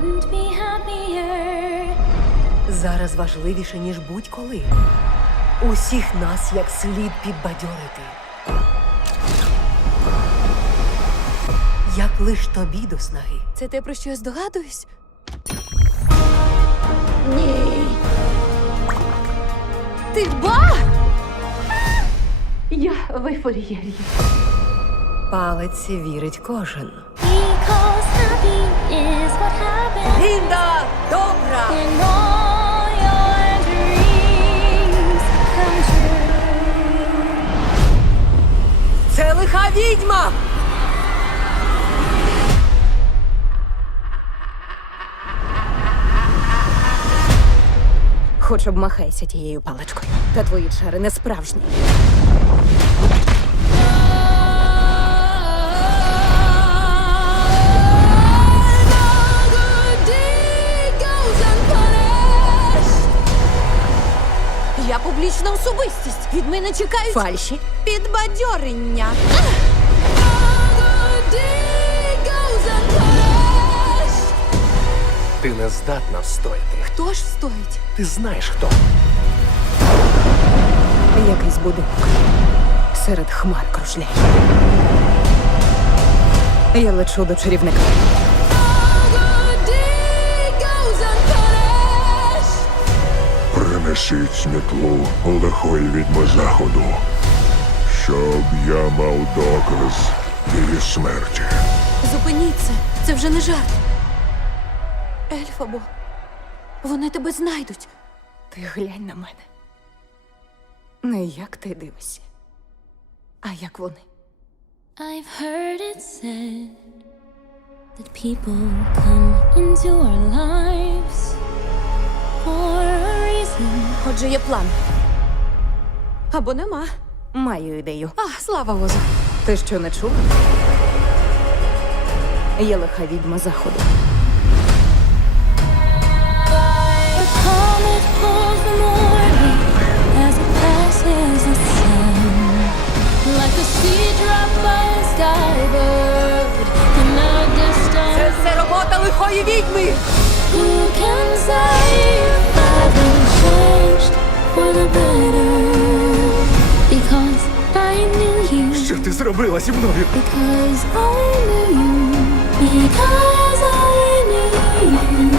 couldn't be happier. Зараз важливіше, ніж будь-коли. Усіх нас як слід підбадьорити. Як лиш тобі до снаги. Це те, про що я здогадуюсь? Ні. Ти ба! Я в ейфорії. Палець вірить кожен. Because Лінда, добра! come true. Це лиха відьма! Хоч обмахайся тією паличкою. Та твої чари не справжні. Публічна особистість. Від мене чекають фальші підбадьорення. Ти не здатна встояти. Хто ж стоїть? Ти знаєш хто. Якийсь будинок. Серед хмар кружляє. Я лечу до чарівника. Принесіть смітлу лихої відьми заходу, щоб я мав доказ її смерті. Зупиніться, це вже не жарт. Ельфабо, вони тебе знайдуть. Ти глянь на мене. Не як ти дивишся, а як вони. I've heard it said that people come into our lives for. Отже, є план. Або нема. Маю ідею. А, слава Озу. Ти що не чув? Є лиха відьма заходу. The comet pulls the morning зробила зі мною? Because I knew you. Because I knew you.